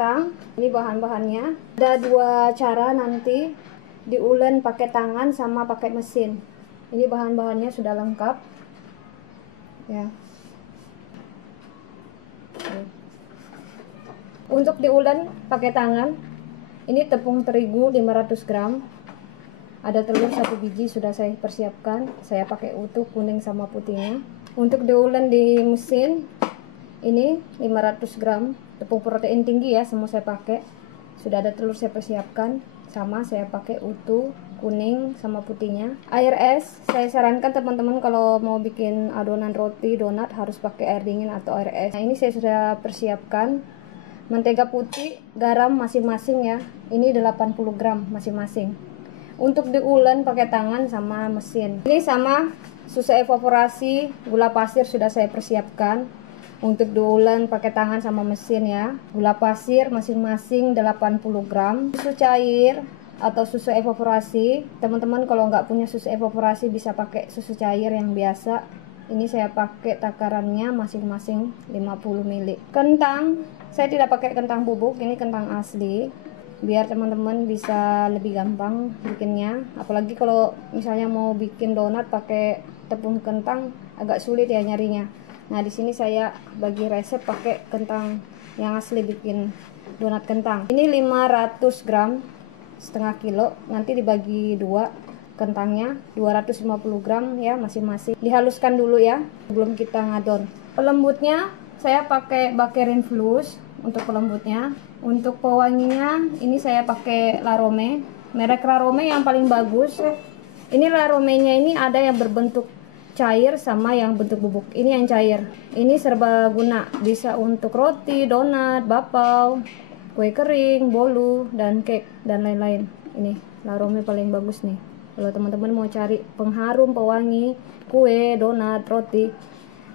kentang. Ini bahan-bahannya. Ada dua cara nanti, diulen pakai tangan sama pakai mesin. Ini bahan-bahannya sudah lengkap ya. Untuk diulen pakai tangan, ini tepung terigu 500 gram, ada telur 1 biji sudah saya persiapkan. Saya pakai utuh kuning sama putihnya. Untuk diulen di mesin, ini 500 gram tepung protein tinggi ya, semua saya pakai. Sudah ada telur saya persiapkan, sama saya pakai utuh kuning sama putihnya. Air es, saya sarankan teman-teman kalau mau bikin adonan roti donat harus pakai air dingin atau air es. Nah, ini saya sudah persiapkan mentega putih, garam masing-masing ya. Ini 80 gram masing-masing. Untuk diulen pakai tangan sama mesin. Ini sama susu evaporasi, gula pasir sudah saya persiapkan. Untuk diulen pakai tangan sama mesin ya. Gula pasir masing-masing 80 gram. Susu cair atau susu evaporasi. Teman-teman kalau nggak punya susu evaporasi bisa pakai susu cair yang biasa. Ini saya pakai takarannya masing-masing 50 ml. Kentang, saya tidak pakai kentang bubuk, ini kentang asli. Biar teman-teman bisa lebih gampang bikinnya. Apalagi kalau misalnya mau bikin donat pakai tepung kentang agak sulit ya nyarinya. Nah, di sini saya bagi resep pakai kentang yang asli bikin donat kentang. Ini 500 gram, setengah kilo, nanti dibagi dua kentangnya, 250 gram ya masing-masing. Dihaluskan dulu ya sebelum kita ngadon. Pelembutnya saya pakai Bakerin Flus untuk pelembutnya. Untuk pewanginya ini saya pakai Larome, merek Larome yang paling bagus. Ini Laromenya ini ada yang berbentuk cair sama yang bentuk bubuk. Ini yang cair. Ini serbaguna, bisa untuk roti, donat, bapau, kue kering, bolu, dan cake dan lain-lain. Ini Larome paling bagus nih. Kalau teman-teman mau cari pengharum, pewangi, kue, donat, roti,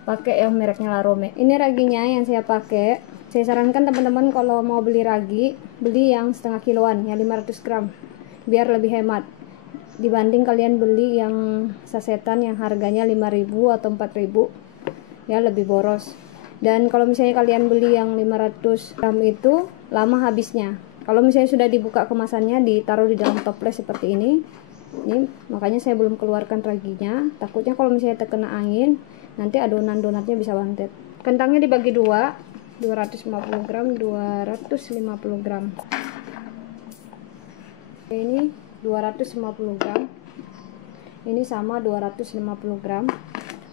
pakai yang mereknya Larome. Ini raginya yang saya pakai. Saya sarankan teman-teman kalau mau beli ragi, beli yang setengah kiloan, yang 500 gram, biar lebih hemat dibanding kalian beli yang sasetan yang harganya 5.000 atau 4.000 ya, lebih boros. Dan kalau misalnya kalian beli yang 500 gram itu lama habisnya. Kalau misalnya sudah dibuka kemasannya, ditaruh di dalam toples seperti ini. Ini makanya saya belum keluarkan raginya, takutnya kalau misalnya terkena angin nanti adonan donatnya bisa bantet. Kentangnya dibagi dua, 250 gram, 250 gram. Ini 250 gram, ini sama 250 gram.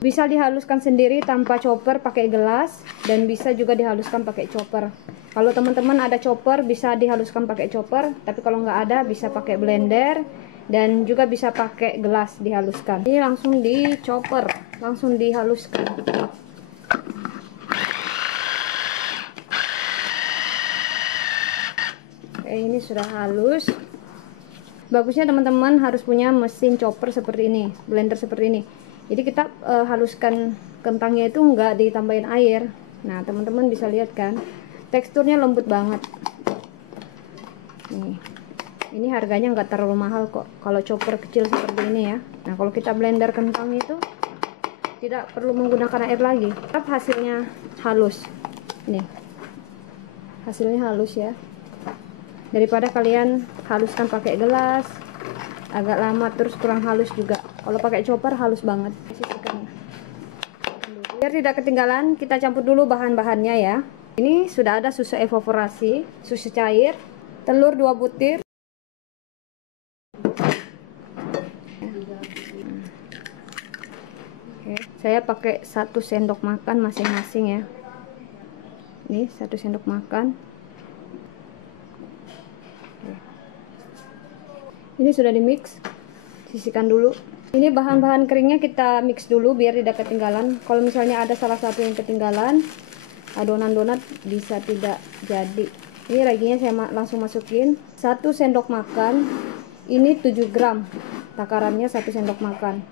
Bisa dihaluskan sendiri tanpa chopper pakai gelas, dan bisa juga dihaluskan pakai chopper. Kalau teman-teman ada chopper bisa dihaluskan pakai chopper, tapi kalau nggak ada bisa pakai blender, dan juga bisa pakai gelas dihaluskan. Ini langsung di chopper, langsung dihaluskan. Oke, ini sudah halus. Bagusnya teman-teman harus punya mesin chopper seperti ini, blender seperti ini. Jadi kita haluskan kentangnya itu nggak ditambahin air. Nah, teman-teman bisa lihat kan, teksturnya lembut banget. Nih, ini harganya nggak terlalu mahal kok kalau chopper kecil seperti ini ya. Nah, kalau kita blender kentang itu tidak perlu menggunakan air lagi. Tetap hasilnya halus. Nih, hasilnya halus ya. Daripada kalian haluskan pakai gelas, agak lama terus kurang halus juga. Kalau pakai chopper halus banget. Biar tidak ketinggalan, kita campur dulu bahan-bahannya ya. Ini sudah ada susu evaporasi, susu cair, telur 2 butir. Oke, saya pakai 1 sendok makan masing-masing ya. Ini 1 sendok makan. Ini sudah di mix, sisihkan dulu. Ini bahan-bahan keringnya kita mix dulu biar tidak ketinggalan. Kalau misalnya ada salah satu yang ketinggalan, adonan donat bisa tidak jadi. Ini raginya saya langsung masukin 1 sendok makan. Ini 7 gram, takarannya 1 sendok makan.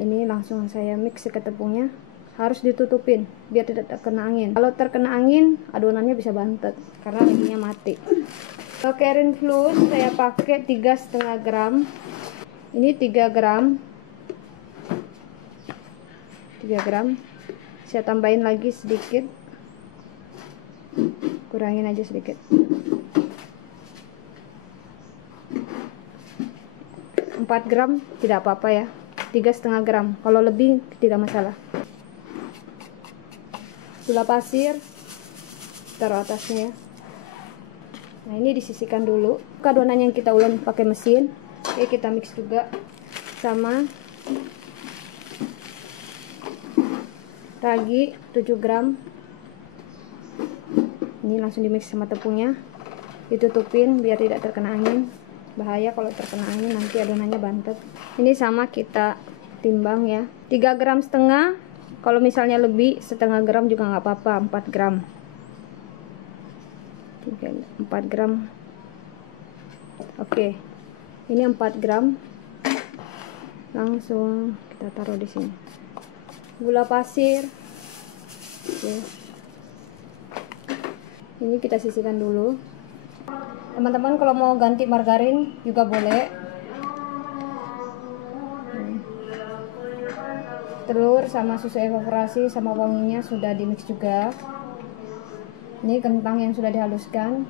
Ini langsung saya mix ke tepungnya. Harus ditutupin biar tidak terkena angin. Kalau terkena angin, adonannya bisa bantet karena raginya mati. Bakerin Flus saya pakai 3,5 gram. Ini 3 gram. 3 gram. Saya tambahin lagi sedikit. kurangin aja sedikit. 4 gram tidak apa-apa ya, 3,5 gram, kalau lebih tidak masalah. Gula pasir taruh atasnya ya. Nah, ini disisihkan dulu. Adonan yang kita ulek pakai mesin, oke, kita mix juga sama ragi 7 gram. Ini langsung di mix sama tepungnya, ditutupin biar tidak terkena angin. Bahaya kalau terkena angin, nanti adonannya bantet. Ini sama kita timbang ya, 3,5 gram. Kalau misalnya lebih setengah gram juga nggak apa-apa. 4 gram 4 gram. Oke, ini 4 gram. Langsung kita taruh di sini. Gula pasir. Oke. Ini kita sisihkan dulu. Teman-teman kalau mau ganti margarin juga boleh. Telur sama susu evaporasi sama wanginya sudah dimix juga. Ini kentang yang sudah dihaluskan.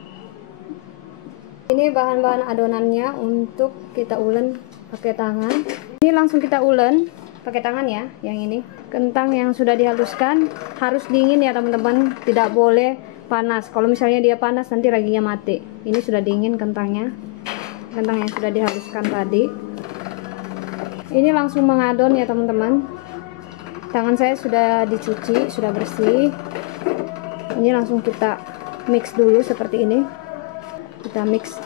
Ini bahan-bahan adonannya untuk kita ulen pakai tangan. Ini langsung kita ulen pakai tangan ya, yang ini. Kentang yang sudah dihaluskan harus dingin ya teman-teman, tidak boleh panas. Kalau misalnya dia panas nanti raginya mati. Ini sudah dingin kentangnya. Kentang yang sudah dihaluskan tadi. Ini langsung mengadon ya teman-teman. Tangan saya sudah dicuci, sudah bersih. Ini langsung kita mix dulu seperti ini. Kita mix.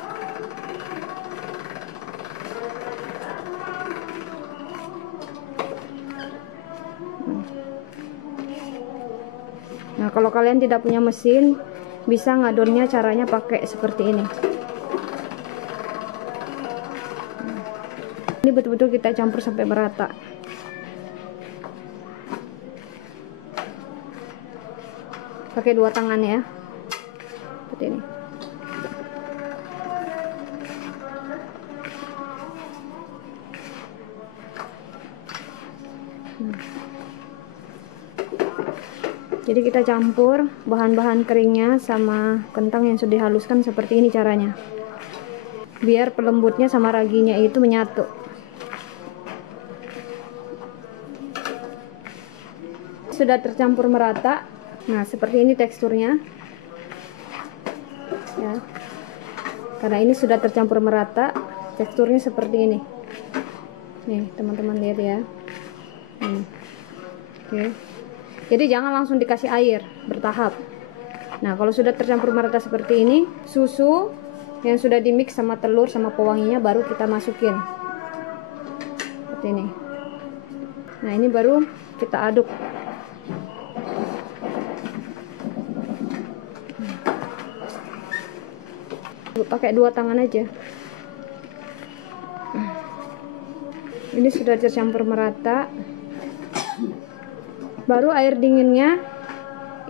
Nah, kalau kalian tidak punya mesin, bisa ngadonnya caranya pakai seperti ini. Ini betul-betul kita campur sampai merata. Pakai 2 tangan ya, seperti ini. Jadi kita campur bahan-bahan keringnya sama kentang yang sudah dihaluskan seperti ini caranya, biar pelembutnya sama raginya itu menyatu. Sudah tercampur merata. Nah, seperti ini teksturnya ya. Karena ini sudah tercampur merata, teksturnya seperti ini. Nih teman-teman lihat ya. Oke. Jadi jangan langsung dikasih air, bertahap. Nah, kalau sudah tercampur merata seperti ini, susu yang sudah dimix sama telur sama pewanginya baru kita masukin seperti ini. Nah, ini baru kita aduk. Pakai 2 tangan aja. Ini sudah tercampur merata. Baru air dinginnya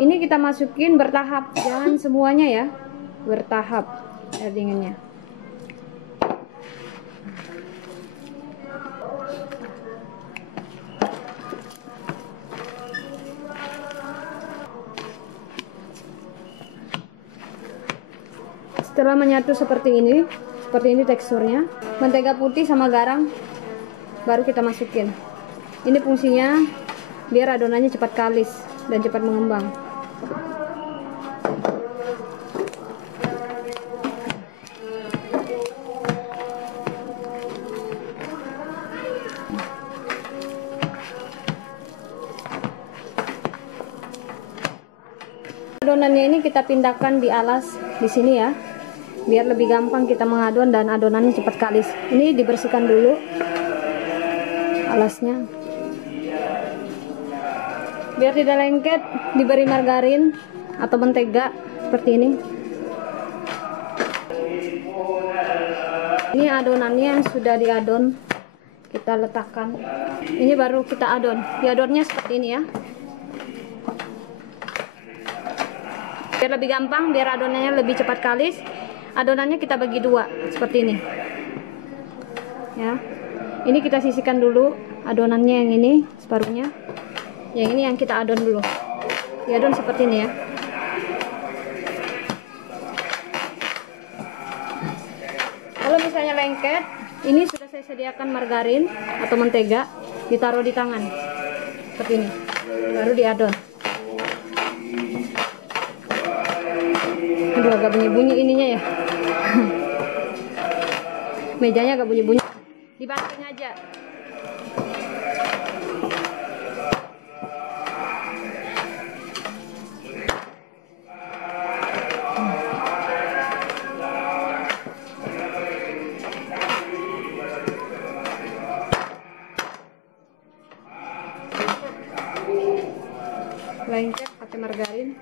ini kita masukin bertahap, jangan semuanya ya, bertahap air dinginnya. Setelah menyatu seperti ini teksturnya, mentega putih sama garam baru kita masukin. Ini fungsinya biar adonannya cepat kalis dan cepat mengembang. Adonannya ini kita pindahkan di alas di sini ya, biar lebih gampang kita mengadon dan adonannya cepat kalis. Ini dibersihkan dulu alasnya, biar tidak lengket. Diberi margarin atau mentega seperti ini. Ini adonannya yang sudah diadon, kita letakkan. Ini baru kita adon. Diadonnya seperti ini ya, biar lebih gampang, biar adonannya lebih cepat kalis. Adonannya kita bagi 2 seperti ini ya. Ini kita sisihkan dulu adonannya, yang ini separuhnya, yang ini yang kita adon dulu. Diadon seperti ini ya. lengket, ini sudah saya sediakan margarin atau mentega, ditaruh di tangan seperti ini, baru diadon. Aduh, agak bunyi-bunyi ininya ya. Mejanya agak bunyi-bunyi, dibanting aja. Lengket pakai margarin.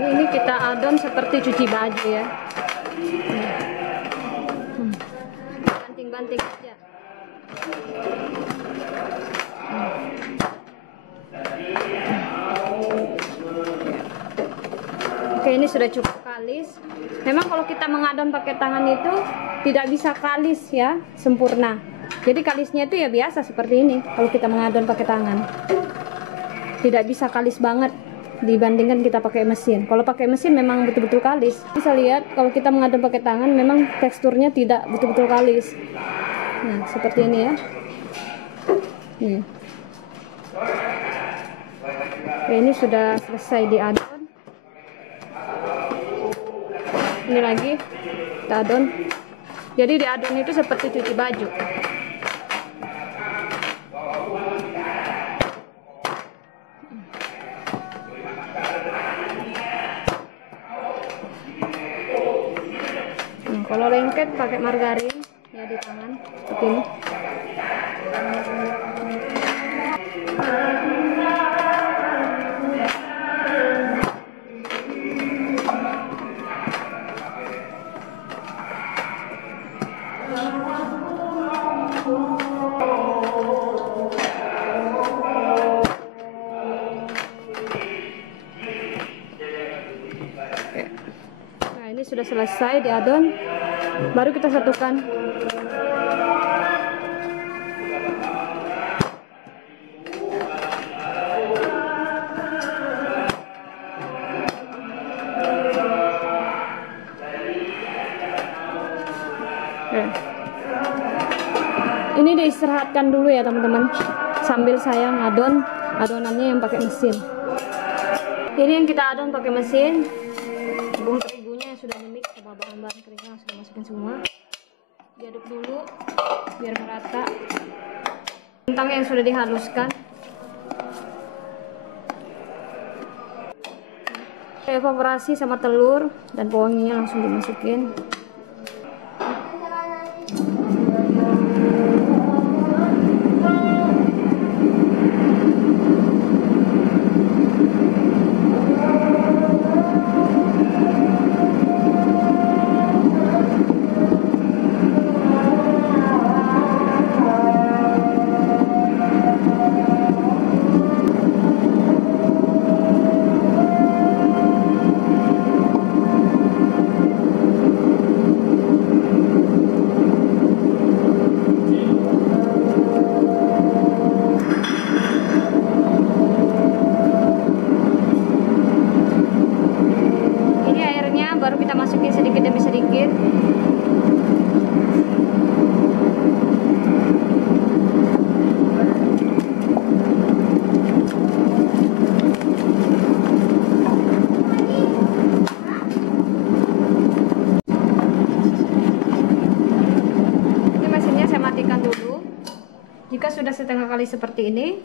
Ini kita adon seperti cuci baju ya. Banting-banting aja. Oke, ini sudah cukup kalis. Memang kalau kita mengadon pakai tangan itu tidak bisa kalis ya, sempurna. Jadi kalisnya itu ya biasa seperti ini. Kalau kita mengadon pakai tangan, tidak bisa kalis banget dibandingkan kita pakai mesin. Kalau pakai mesin memang betul-betul kalis. Bisa lihat kalau kita mengadon pakai tangan memang teksturnya tidak betul-betul kalis. Nah, seperti ini ya. Oke, ini sudah selesai diadon. Ini lagi kita adon. Jadi diadon itu seperti cuci baju. Kalau lengket pakai margarin ya di tangan seperti ini. Nah, ini sudah selesai diadon. Baru kita satukan. Ini diistirahatkan dulu ya teman-teman, sambil saya ngadon adonannya yang pakai mesin. Ini yang kita adon pakai mesin. Tepung terigunya sudah dimix sama bahan-bahan keringnya sudah masukin semua. Diaduk dulu biar merata. Kentang yang sudah dihaluskan. Evaporasi sama telur dan pewanginya langsung dimasukin. Baru kita masukin sedikit demi sedikit. Ini mesinnya saya matikan dulu. Jika sudah setengah kali seperti ini,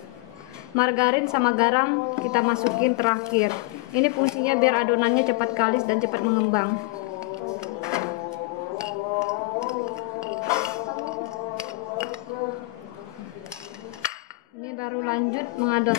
margarin sama garam kita masukin terakhir. Ini fungsinya biar adonannya cepat kalis dan cepat mengembang. Ini baru lanjut mengadon.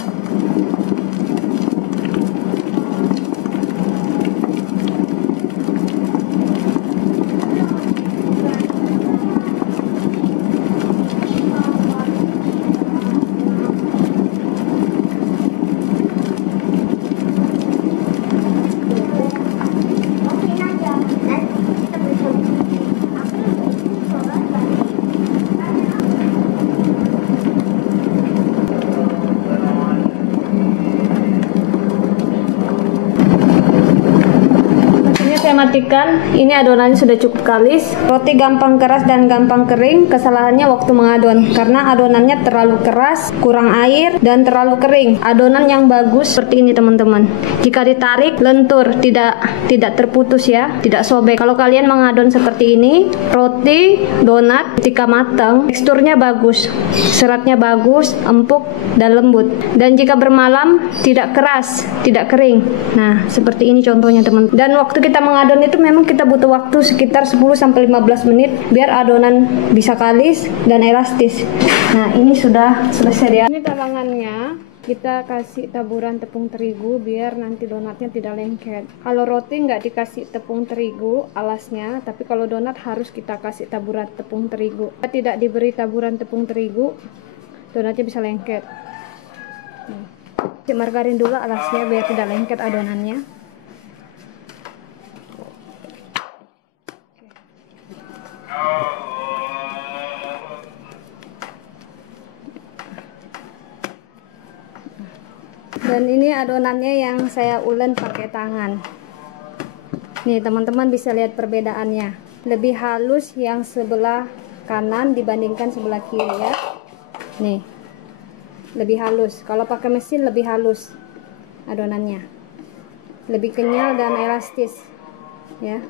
perhatikan, ini adonannya sudah cukup kalis. Roti gampang keras dan gampang kering. Kesalahannya waktu mengadon, karena adonannya terlalu keras, kurang air, dan terlalu kering. Adonan yang bagus seperti ini teman-teman. Jika ditarik lentur, tidak terputus ya, tidak sobek. Kalau kalian mengadon seperti ini, roti donat ketika matang teksturnya bagus, seratnya bagus, empuk dan lembut. Dan jika bermalam tidak keras, tidak kering. Nah, seperti ini contohnya teman. Dan waktu kita mengadon itu memang kita butuh waktu sekitar 10-15 menit biar adonan bisa kalis dan elastis. Nah, ini sudah selesai ya. Ini talangannya. Kita kasih taburan tepung terigu biar nanti donatnya tidak lengket. Kalau roti nggak dikasih tepung terigu alasnya, tapi kalau donat harus kita kasih taburan tepung terigu. Jika tidak diberi taburan tepung terigu, donatnya bisa lengket. Margarin dulu alasnya biar tidak lengket adonannya. Dan ini adonannya yang saya ulen pakai tangan. Nih teman-teman bisa lihat perbedaannya. Lebih halus yang sebelah kanan dibandingkan sebelah kiri ya. Nih, lebih halus. Kalau pakai mesin lebih halus adonannya, lebih kenyal dan elastis ya,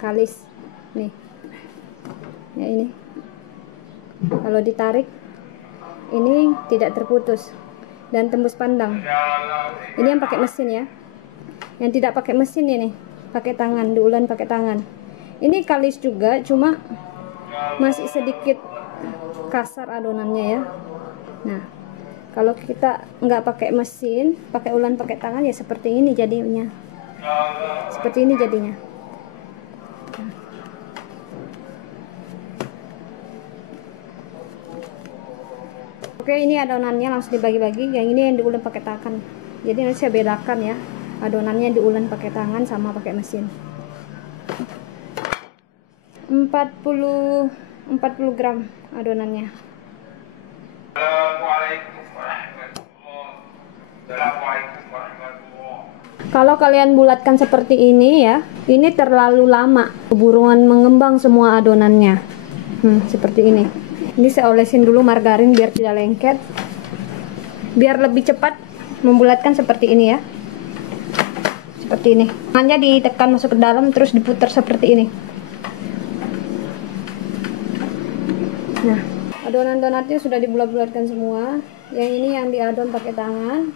kalis. Nih ya, ini kalau ditarik ini tidak terputus dan tembus pandang. Ini yang pakai mesin ya. Yang tidak pakai mesin ini pakai tangan, diulen pakai tangan. Ini kalis juga, cuma masih sedikit kasar adonannya ya. Nah, kalau kita nggak pakai mesin, pakai ulen pakai tangan ya seperti ini jadinya. Seperti ini jadinya. Oke, ini adonannya langsung dibagi-bagi. Yang ini yang diulen pakai tangan. Jadi nanti saya bedakan ya, adonannya diulen pakai tangan sama pakai mesin. 40 gram adonannya. Kalau kalian bulatkan seperti ini ya, ini terlalu lama, keburuan mengembang semua adonannya. Seperti ini. Ini saya olesin dulu margarin biar tidak lengket, biar lebih cepat membulatkan seperti ini ya. Seperti ini, hanya ditekan masuk ke dalam terus diputar seperti ini. Nah, adonan donatnya sudah dibulat-bulatkan semua. Yang ini yang diadon pakai tangan.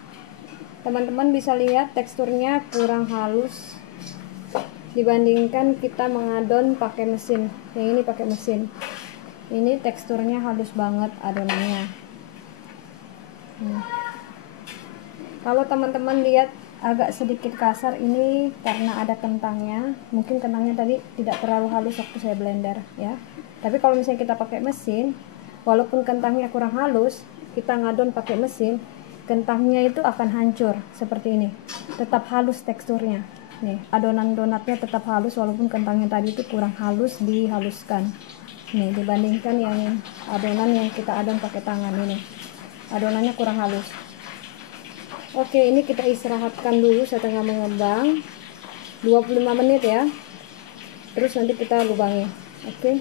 Teman-teman bisa lihat teksturnya kurang halus dibandingkan kita mengadon pakai mesin. Yang ini pakai mesin. Ini teksturnya halus banget adonannya. Kalau teman-teman lihat agak sedikit kasar, ini karena ada kentangnya. Mungkin kentangnya tadi tidak terlalu halus waktu saya blender ya. Tapi kalau misalnya kita pakai mesin, walaupun kentangnya kurang halus, kita ngadon pakai mesin, kentangnya itu akan hancur seperti ini. Tetap halus teksturnya. Nih, adonan donatnya tetap halus walaupun kentangnya tadi itu kurang halus, dihaluskan. Nih, dibandingkan yang adonan yang kita adon pakai tangan ini. Adonannya kurang halus. Oke, ini kita istirahatkan dulu setengah mengembang 25 menit ya. Terus nanti kita lubangi. Oke.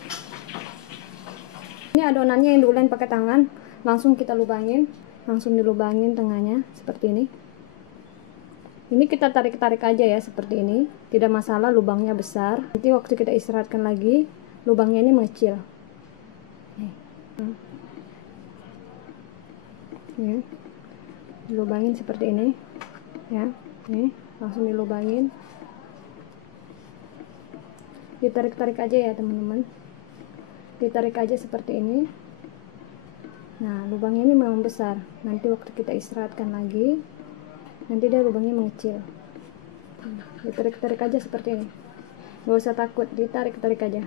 Ini adonannya yang diulen pakai tangan, langsung kita lubangin, langsung dilubangin tengahnya seperti ini. Ini kita tarik-tarik aja ya seperti ini. Tidak masalah lubangnya besar. Nanti waktu kita istirahatkan lagi, lubangnya ini mengecil. Nih. Dilubangin seperti ini ya. Nih, langsung dilubangin. Ditarik-tarik aja ya teman-teman. Ditarik aja seperti ini. Nah, lubangnya ini memang besar. Nanti waktu kita istirahatkan lagi, nanti dia lubangnya mengecil. Ditarik-tarik aja seperti ini. Gak usah takut, ditarik-tarik aja.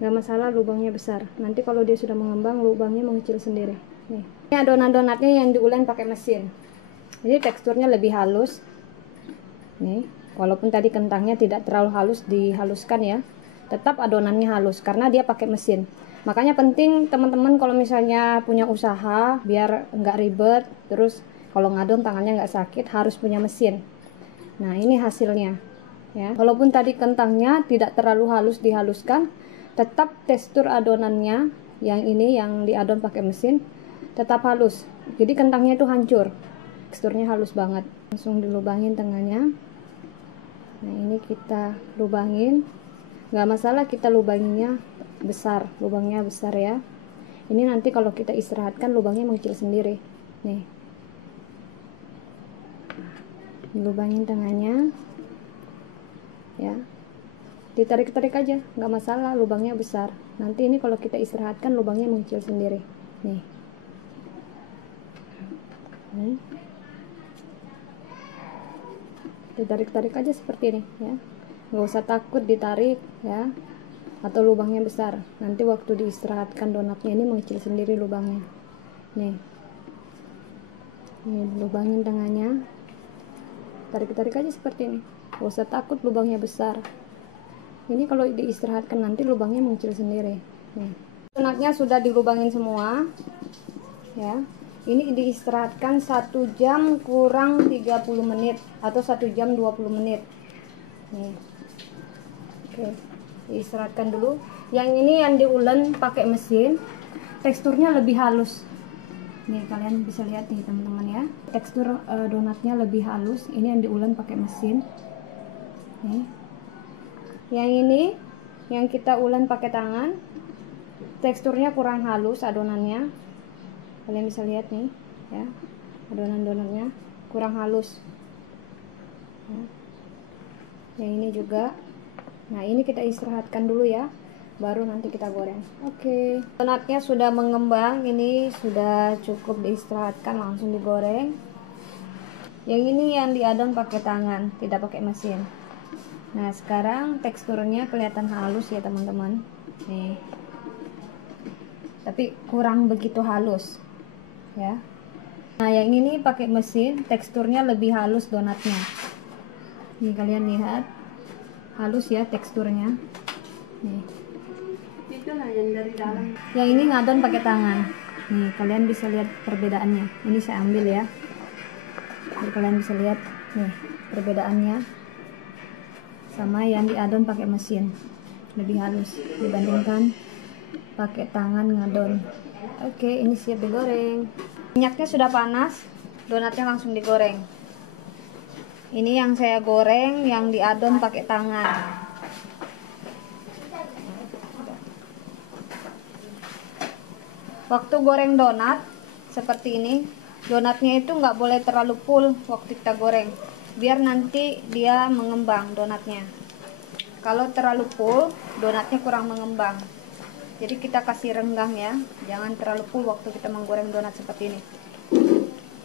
Gak masalah lubangnya besar. Nanti kalau dia sudah mengembang, lubangnya mengecil sendiri. Nih. Ini adonan donatnya yang diulen pakai mesin. Jadi teksturnya lebih halus. Nih, walaupun tadi kentangnya tidak terlalu halus, dihaluskan ya. Tetap adonannya halus karena dia pakai mesin. Makanya penting teman-teman kalau misalnya punya usaha biar nggak ribet, terus kalau ngadon tangannya nggak sakit, harus punya mesin. Nah, ini hasilnya ya. Walaupun tadi kentangnya tidak terlalu halus dihaluskan, tetap tekstur adonannya yang ini yang diadon pakai mesin tetap halus. Jadi kentangnya itu hancur, teksturnya halus banget. Langsung dilubangin tengahnya. Nah ini kita lubangin, nggak masalah kita lubanginnya besar, lubangnya besar ya. Ini nanti kalau kita istirahatkan lubangnya mengecil sendiri. Nih, lubangin tengahnya ya, ditarik-tarik aja, nggak masalah lubangnya besar. Nanti ini kalau kita istirahatkan lubangnya mengecil sendiri. Nih, ditarik-tarik aja seperti ini ya, nggak usah takut ditarik ya, atau lubangnya besar. Nanti waktu diistirahatkan donatnya ini mengecil sendiri lubangnya. Nih, ini lubangin tengahnya, tarik-tarik aja seperti ini, nggak usah takut lubangnya besar. Ini kalau diistirahatkan nanti lubangnya mengecil sendiri. Nih, donatnya sudah dilubangin semua ya. Ini diistirahatkan 1 jam kurang 30 menit atau 1 jam 20 menit. Nih. Oke, diistirahatkan dulu. Yang ini yang diulen pakai mesin, teksturnya lebih halus. Nih kalian bisa lihat nih teman-teman ya, tekstur donatnya lebih halus. Ini yang diulen pakai mesin. Nih. Yang ini yang kita ulen pakai tangan, teksturnya kurang halus adonannya. Kalian bisa lihat nih ya, adonan-donatnya kurang halus ya. Yang ini juga. Nah ini kita istirahatkan dulu ya, baru nanti kita goreng. Oke, donatnya sudah mengembang, ini sudah cukup diistirahatkan, langsung digoreng. Yang ini yang diadon pakai tangan, tidak pakai mesin. Nah sekarang teksturnya kelihatan halus ya teman-teman, nih, tapi kurang begitu halus ya. Nah yang ini pakai mesin, teksturnya lebih halus donatnya. Nih kalian lihat, halus ya teksturnya. Nih. Yang dari dalam. Yang ini ngadon pakai tangan. Nih kalian bisa lihat perbedaannya. Ini saya ambil ya, jadi kalian bisa lihat nih perbedaannya sama yang diadon pakai mesin, lebih halus dibandingkan pakai tangan ngadon. Oke, ini siap digoreng. Minyaknya sudah panas, donatnya langsung digoreng. Ini yang saya goreng, yang diadon pakai tangan. Waktu goreng donat seperti ini, donatnya itu nggak boleh terlalu full waktu kita goreng, biar nanti dia mengembang donatnya. Kalau terlalu full, donatnya kurang mengembang. Jadi kita kasih renggang ya, jangan terlalu full waktu kita menggoreng donat seperti ini.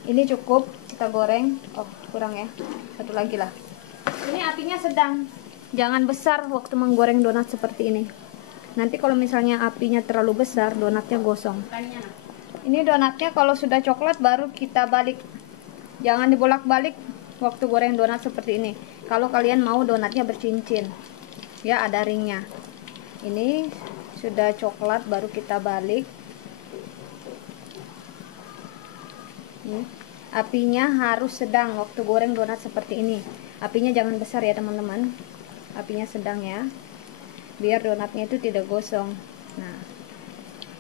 Ini cukup kita goreng. Oh kurang ya, satu lagi lah. Ini apinya sedang, jangan besar waktu menggoreng donat seperti ini. Nanti kalau misalnya apinya terlalu besar, donatnya gosong. Ini donatnya kalau sudah coklat baru kita balik, jangan dibolak-balik waktu goreng donat seperti ini. Kalau kalian mau donatnya bercincin ya, ada ringnya. Ini sudah coklat baru kita balik. Apinya harus sedang waktu goreng donat seperti ini. Apinya jangan besar ya teman-teman, apinya sedang ya, biar donatnya itu tidak gosong. Nah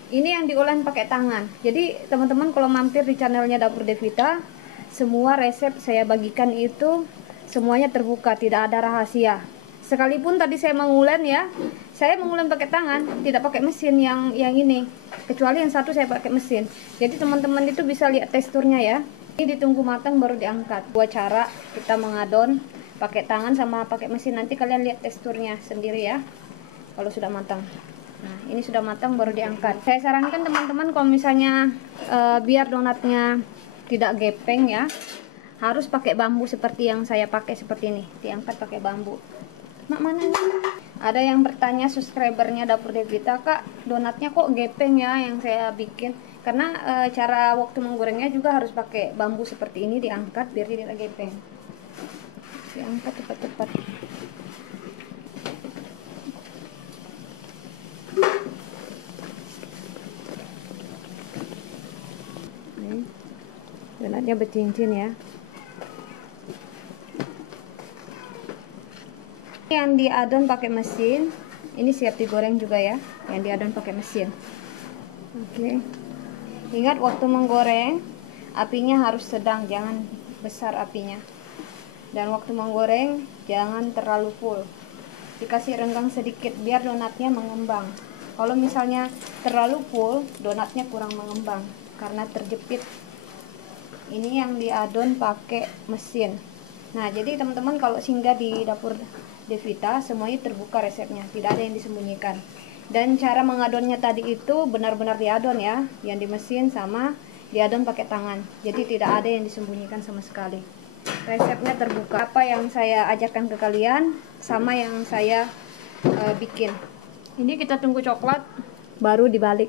ini yang diolah pakai tangan. Jadi teman-teman kalau mampir di channelnya Dapur Devita, semua resep saya bagikan itu semuanya terbuka, tidak ada rahasia. Sekalipun tadi saya mengulen ya, saya mengulen pakai tangan, tidak pakai mesin yang ini. Kecuali yang satu saya pakai mesin. Jadi teman-teman itu bisa lihat teksturnya ya. Ini ditunggu matang baru diangkat. Dua cara kita mengadon, pakai tangan sama pakai mesin. Nanti kalian lihat teksturnya sendiri ya, kalau sudah matang. Nah ini sudah matang baru diangkat. Saya sarankan teman-teman kalau misalnya biar donatnya tidak gepeng ya, harus pakai bambu seperti yang saya pakai seperti ini. Diangkat pakai bambu. Mak mana nih? Ada yang bertanya subscribernya Dapur Devita, Kak, donatnya kok gepeng ya yang saya bikin? Karena cara waktu menggorengnya juga harus pakai bambu seperti ini, diangkat biar tidak gepeng. Diangkat cepat-cepat. Donatnya bercincin ya. Yang diadon pakai mesin, ini siap digoreng juga ya, yang diadon pakai mesin. Oke. Ingat waktu menggoreng, apinya harus sedang, jangan besar apinya. Dan waktu menggoreng, jangan terlalu full. Dikasih renggang sedikit biar donatnya mengembang. Kalau misalnya terlalu full, donatnya kurang mengembang karena terjepit. Ini yang diadon pakai mesin. Nah, jadi teman-teman kalau singgah di dapur Devita, semuanya terbuka resepnya, tidak ada yang disembunyikan. Dan cara mengadonnya tadi itu benar-benar diadon ya, yang di mesin sama diadon pakai tangan. Jadi tidak ada yang disembunyikan sama sekali. Resepnya terbuka. Apa yang saya ajarkan ke kalian sama yang saya bikin. Ini kita tunggu coklat baru dibalik.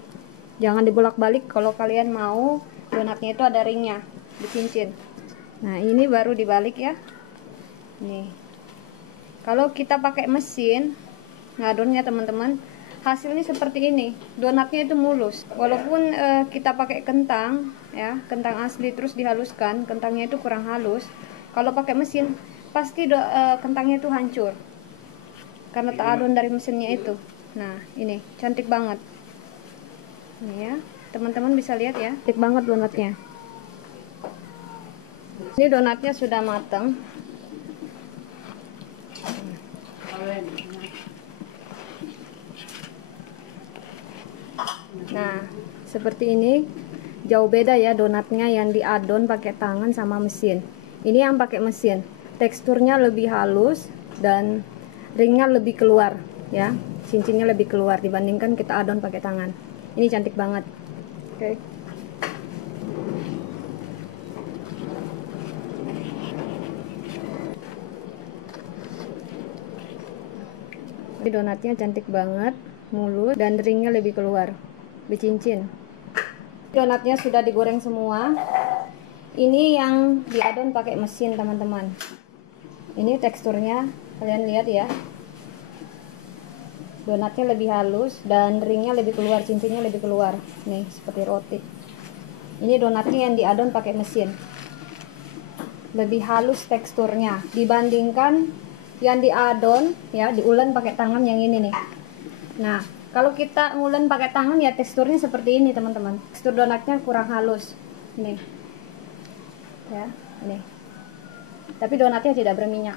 Jangan dibolak-balik kalau kalian mau donatnya itu ada ringnya, dicincin. Nah, ini baru dibalik ya. Nih. Kalau kita pakai mesin ngadonnya teman-teman, hasilnya seperti ini. Donatnya itu mulus. Walaupun kita pakai kentang ya, kentang asli terus dihaluskan, kentangnya itu kurang halus. Kalau pakai mesin pasti kentangnya itu hancur. Karena tak adon dari mesinnya itu. Nah, ini cantik banget. Ini ya, teman-teman bisa lihat ya. Cantik banget donatnya. Ini donatnya sudah matang. Nah, seperti ini. Jauh beda ya donatnya yang diadon pakai tangan sama mesin. Ini yang pakai mesin. Teksturnya lebih halus dan ringnya lebih keluar ya. Cincinnya lebih keluar dibandingkan kita adon pakai tangan. Ini cantik banget. Oke. Ini donatnya cantik banget, mulus dan ringnya lebih keluar, bercincin. Donatnya sudah digoreng semua. Ini yang diadon pakai mesin teman-teman. Ini teksturnya kalian lihat ya. Donatnya lebih halus dan ringnya lebih keluar, cincinnya lebih keluar. Nih seperti roti. Ini donatnya yang diadon pakai mesin. Lebih halus teksturnya dibandingkan yang diadon ya, diulen pakai tangan yang ini nih. Nah, kalau kita ngulen pakai tangan ya teksturnya seperti ini teman-teman. Tekstur donatnya kurang halus. Nih. Ya, ini. Tapi donatnya tidak berminyak.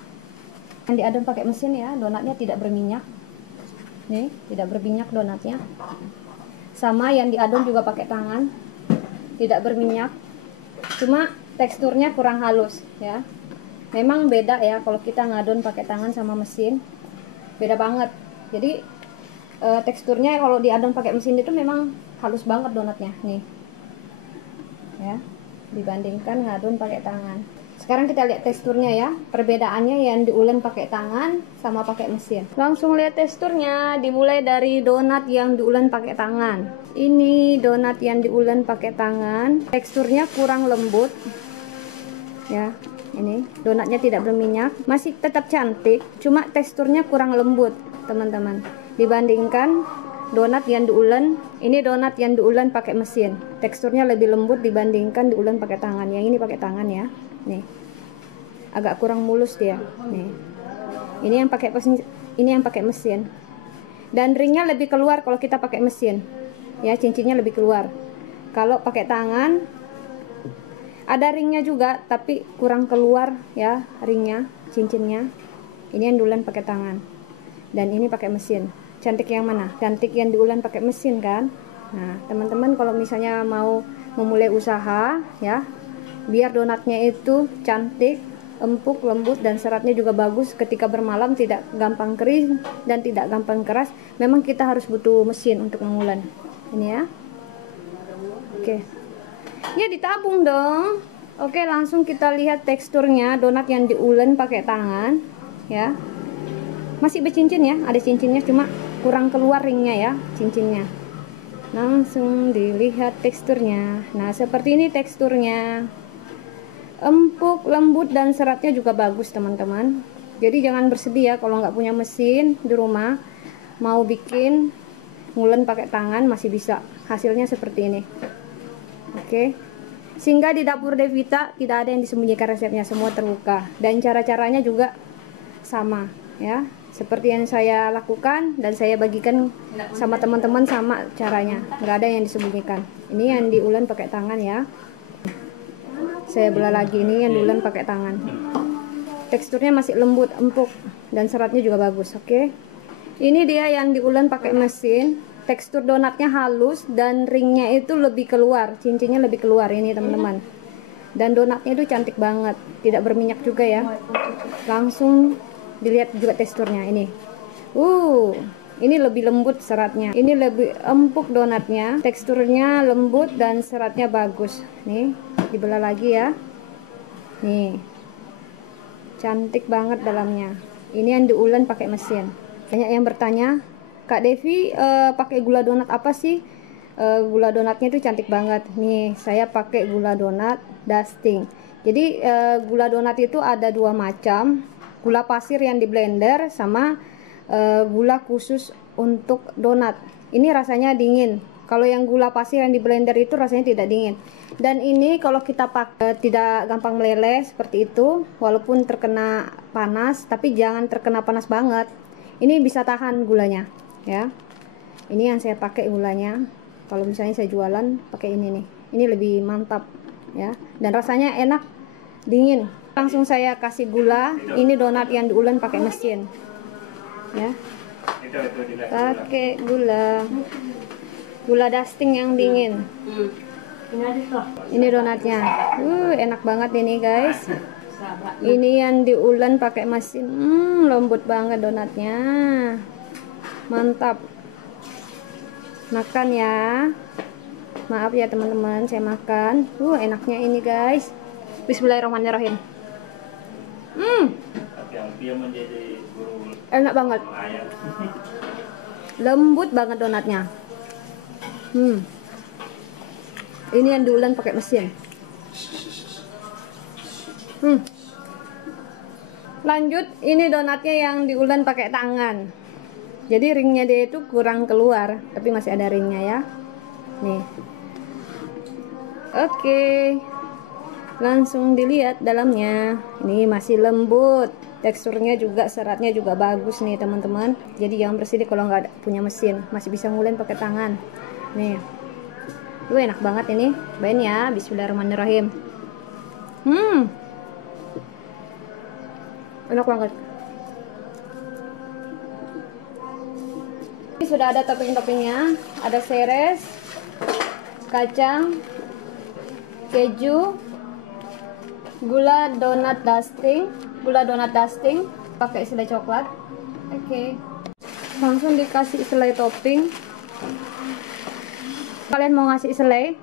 Yang diadon pakai mesin ya, donatnya tidak berminyak. Nih, tidak berminyak donatnya. Sama yang diadon juga pakai tangan, tidak berminyak. Cuma teksturnya kurang halus ya. Memang beda ya kalau kita ngadon pakai tangan sama mesin. Beda banget. Jadi teksturnya kalau diadon pakai mesin itu memang halus banget donatnya nih. Ya, dibandingkan ngadon pakai tangan. Sekarang kita lihat teksturnya ya, perbedaannya yang diulen pakai tangan sama pakai mesin. Langsung lihat teksturnya, dimulai dari donat yang diulen pakai tangan. Ini donat yang diulen pakai tangan, teksturnya kurang lembut. Ya, ini donatnya tidak berminyak, masih tetap cantik, cuma teksturnya kurang lembut, teman-teman. Dibandingkan donat yang diulen, ini donat yang diulen pakai mesin. Teksturnya lebih lembut dibandingkan diulen pakai tangan. Yang ini pakai tangan ya. Nih. Agak kurang mulus dia. Nih. Ini yang pakai mesin. Dan ringnya lebih keluar kalau kita pakai mesin. Ya, cincinnya lebih keluar. Kalau pakai tangan ada ringnya juga, tapi kurang keluar ya ringnya, cincinnya. Ini yang diulen pakai tangan. Dan ini pakai mesin. Cantik yang mana? Cantik yang diulen pakai mesin kan? Nah, teman-teman kalau misalnya mau memulai usaha ya, biar donatnya itu cantik, empuk, lembut dan seratnya juga bagus ketika bermalam, tidak gampang kering dan tidak gampang keras, memang kita harus butuh mesin untuk mengulen. Ini ya. Oke. Ya ditabung dong. Oke, langsung kita lihat teksturnya donat yang diulen pakai tangan ya. Masih bercincin ya, ada cincinnya cuma kurang keluar ringnya ya, cincinnya. Langsung dilihat teksturnya. Nah, seperti ini teksturnya. Empuk, lembut dan seratnya juga bagus, teman-teman. Jadi jangan bersedih ya kalau nggak punya mesin di rumah, mau bikin ngulen pakai tangan masih bisa. Hasilnya seperti ini. Oke. Sehingga di dapur Devita tidak ada yang disembunyikan resepnya, semua terbuka dan cara-caranya juga sama ya. seperti yang saya lakukan dan saya bagikan sama teman-teman sama caranya, nggak ada yang disembunyikan. Ini yang diulen pakai tangan ya, saya belah lagi. Ini yang diulen pakai tangan, teksturnya masih lembut, empuk, dan seratnya juga bagus. Oke, ini dia yang diulen pakai mesin. Tekstur donatnya halus dan ringnya itu lebih keluar, cincinnya lebih keluar ini teman-teman. Dan donatnya itu cantik banget, tidak berminyak juga ya. Langsung dilihat juga teksturnya ini. Ini lebih lembut seratnya. Ini lebih empuk donatnya, teksturnya lembut dan seratnya bagus. Nih, dibelah lagi ya. Nih, cantik banget dalamnya. Ini yang diulen pakai mesin. Banyak yang bertanya, Kak Devi pakai gula donat apa sih? Gula donatnya itu cantik banget. Nih, saya pakai gula donat dusting. Jadi gula donat itu ada dua macam, gula pasir yang di blender sama gula khusus untuk donat. Ini rasanya dingin. Kalau yang gula pasir yang di blender itu rasanya tidak dingin. Dan ini kalau kita pakai tidak gampang meleleh seperti itu, walaupun terkena panas, tapi jangan terkena panas banget. Ini bisa tahan gulanya. Ya, ini yang saya pakai gulanya. Kalau misalnya saya jualan pakai ini nih, ini lebih mantap ya, dan rasanya enak dingin. Langsung saya kasih gula. Ini donat yang diulen pakai mesin ya, pakai gula dusting yang dingin. Ini donatnya, enak banget ini guys. Ini yang diulen pakai mesin, lembut banget donatnya. Mantap, makan ya. Maaf ya teman-teman, saya makan. Enaknya ini guys. Bismillahirrahmanirrahim. Enak banget, lembut banget donatnya. Ini yang diulen pakai mesin. Lanjut, ini donatnya yang diulen pakai tangan. Jadi ringnya dia itu kurang keluar, tapi masih ada ringnya ya. Nih. Oke. Langsung dilihat dalamnya. Ini masih lembut. Teksturnya juga, seratnya juga bagus nih teman-teman. Jadi jangan bersedih kalau nggak punya mesin, masih bisa ngulen pakai tangan. Nih. Enak banget ini. Cobain ya. Bismillahirrahmanirrahim. Enak banget. Ini sudah ada topping-toppingnya, ada seres, kacang, keju, gula donat dusting, pakai selai coklat. Oke. Langsung dikasih selai topping. Kalian mau ngasih selai,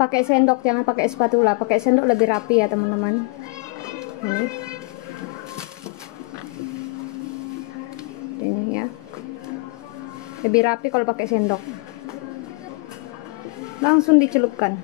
pakai sendok, jangan pakai spatula. Pakai sendok lebih rapi ya teman-teman. Ini ya. Lebih rapi kalau pakai sendok. Langsung dicelupkan.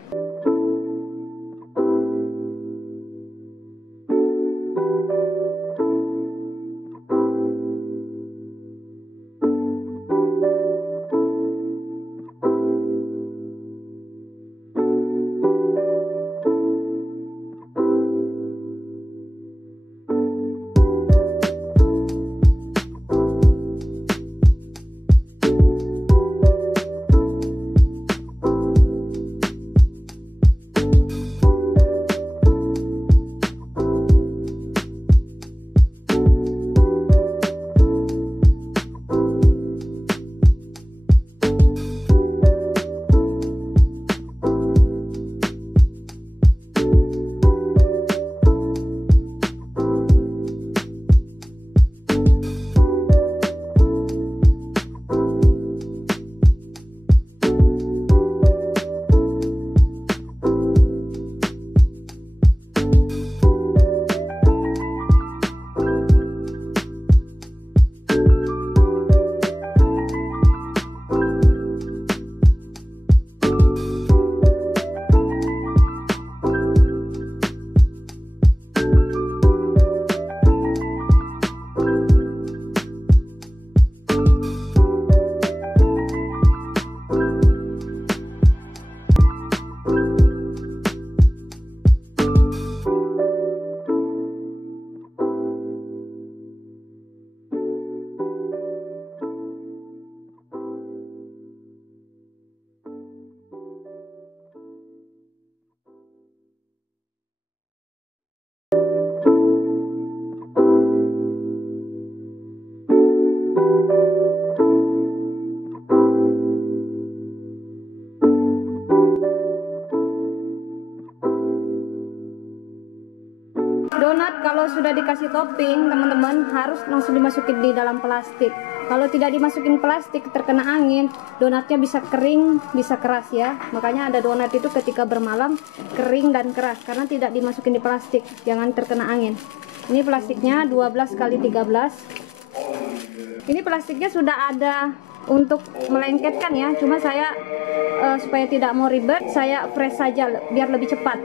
kalau sudah dikasih topping teman-teman harus langsung dimasukin di dalam plastik. Kalau tidak dimasukin plastik terkena angin, donatnya bisa kering, bisa keras ya. Makanya ada donat itu ketika bermalam kering dan keras karena tidak dimasukin di plastik, jangan terkena angin. Ini plastiknya 12 kali 13. Ini plastiknya sudah ada untuk melengketkan ya, cuma saya supaya tidak mau ribet, saya press saja biar lebih cepat.